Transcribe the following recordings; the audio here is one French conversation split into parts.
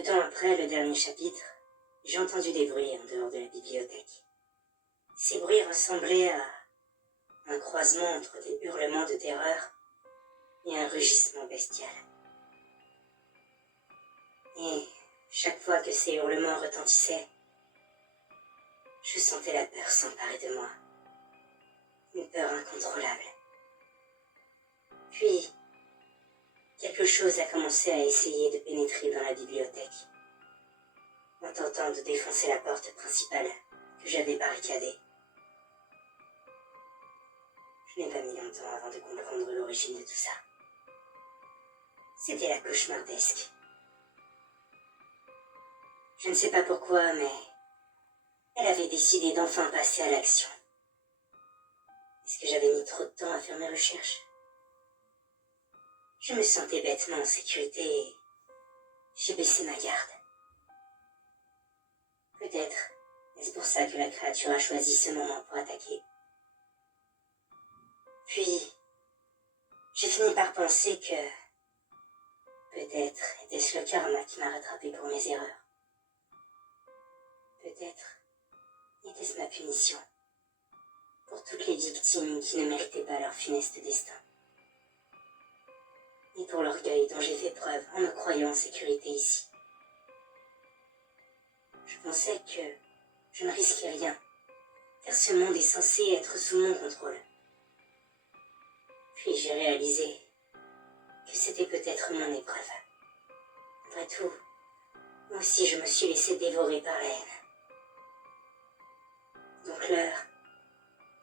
Peu de temps après le dernier chapitre, j'ai entendu des bruits en dehors de la bibliothèque. Ces bruits ressemblaient à un croisement entre des hurlements de terreur et un rugissement bestial. Et chaque fois que ces hurlements retentissaient, je sentais la peur s'emparer de moi. Une peur incontrôlable. Puis, quelque chose a commencé à essayer de pénétrer dans la bibliothèque, en tentant de défoncer la porte principale que j'avais barricadée. Je n'ai pas mis longtemps avant de comprendre l'origine de tout ça. C'était la cauchemardesque. Je ne sais pas pourquoi, mais elle avait décidé d'enfin passer à l'action. Est-ce que j'avais mis trop de temps à faire mes recherches? Je me sentais bêtement en sécurité et j'ai baissé ma garde. Peut-être est-ce pour ça que la créature a choisi ce moment pour attaquer. Puis, j'ai fini par penser que peut-être était-ce le karma qui m'a rattrapé pour mes erreurs. Peut-être était-ce ma punition pour toutes les victimes qui ne méritaient pas leur funeste destin. Et pour l'orgueil dont j'ai fait preuve en me croyant en sécurité ici. Je pensais que je ne risquais rien, car ce monde est censé être sous mon contrôle. Puis j'ai réalisé que c'était peut-être mon épreuve. Après tout, moi aussi je me suis laissé dévorer par la haine. Donc l'heure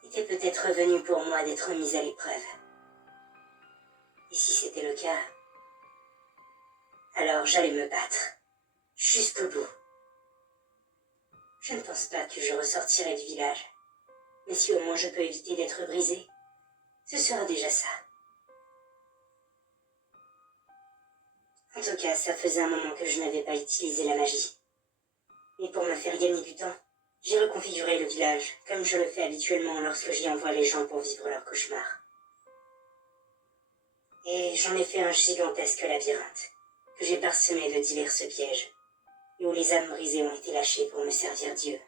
était peut-être venue pour moi d'être mise à l'épreuve. Et si c'était le cas, alors j'allais me battre, jusqu'au bout. Je ne pense pas que je ressortirai du village, mais si au moins je peux éviter d'être brisé, ce sera déjà ça. En tout cas, ça faisait un moment que je n'avais pas utilisé la magie. Et pour me faire gagner du temps, j'ai reconfiguré le village, comme je le fais habituellement lorsque j'y envoie les gens pour vivre leurs cauchemars. Et j'en ai fait un gigantesque labyrinthe, que j'ai parsemé de divers pièges, et où les âmes brisées ont été lâchées pour me servir Dieu.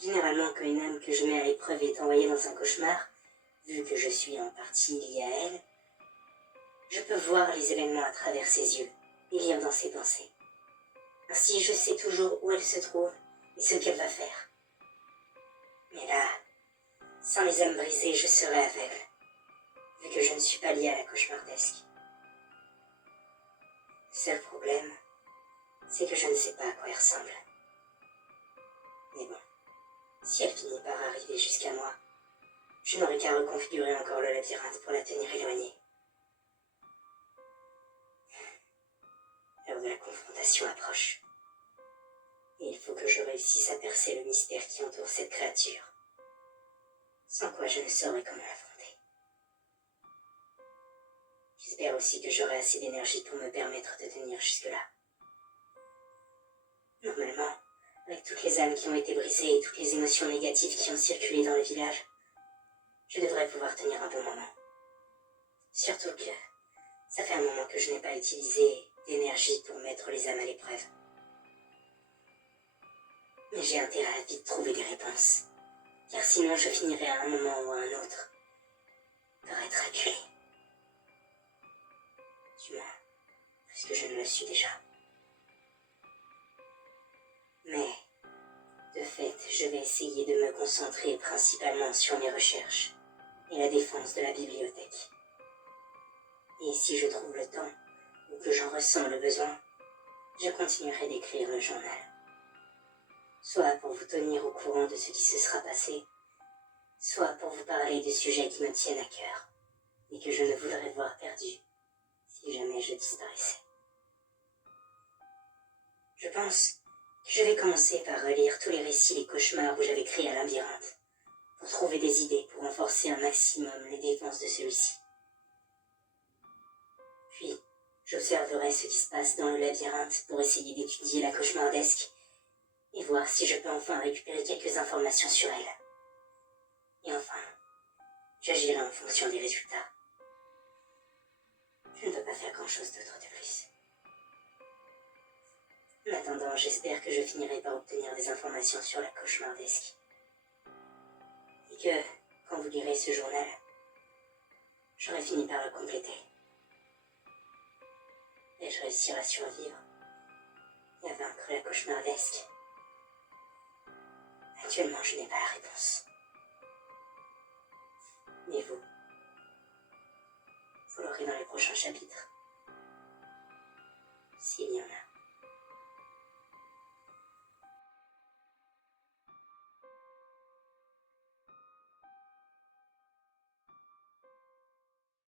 Généralement, quand une âme que je mets à l'épreuve est envoyée dans un cauchemar, vu que je suis en partie lié à elle, je peux voir les événements à travers ses yeux et lire dans ses pensées. Ainsi, je sais toujours où elle se trouve et ce qu'elle va faire. Mais là, sans les âmes brisées, je serais aveugle, vu que je ne suis pas lié à la cauchemardesque. Le seul problème, c'est que je ne sais pas à quoi elle ressemble. Mais bon, si elle finit par arriver jusqu'à moi, je n'aurai qu'à reconfigurer encore le labyrinthe pour la tenir éloignée. L'heure de la confrontation approche. Et il faut que je réussisse à percer le mystère qui entoure cette créature. Sans quoi je ne saurais comment l'affronter. J'espère aussi que j'aurai assez d'énergie pour me permettre de tenir jusque-là. Normalement, avec toutes les âmes qui ont été brisées et toutes les émotions négatives qui ont circulé dans le village, je devrais pouvoir tenir un bon moment. Surtout que ça fait un moment que je n'ai pas utilisé d'énergie pour mettre les âmes à l'épreuve. Mais j'ai intérêt à vite trouver des réponses, car sinon je finirai à un moment ou à un autre par être acculé. Du moins, puisque je ne le suis déjà. Mais, de fait, je vais essayer de me concentrer principalement sur mes recherches et la défense de la bibliothèque. Et si je trouve le temps, ou que j'en ressens le besoin, je continuerai d'écrire le journal. Soit pour vous tenir au courant de ce qui se sera passé, soit pour vous parler de sujets qui me tiennent à cœur, et que je ne voudrais voir perdus, si jamais je disparaissais. Je pense que je vais commencer par relire tous les récits des cauchemars où j'avais créé un labyrinthe, pour trouver des idées pour renforcer un maximum les défenses de celui-ci. Puis, j'observerai ce qui se passe dans le labyrinthe pour essayer d'étudier la cauchemardesque et voir si je peux enfin récupérer quelques informations sur elle. Et enfin, j'agirai en fonction des résultats. Je ne peux pas faire grand-chose d'autre de plus. attendant, j'espère que je finirai par obtenir des informations sur la cauchemardesque. Et que, quand vous lirez ce journal, j'aurai fini par le compléter. Et je réussirai à survivre et à vaincre la cauchemardesque. Actuellement, je n'ai pas la réponse. Mais vous l'aurez dans les prochains chapitres. S'il y en a.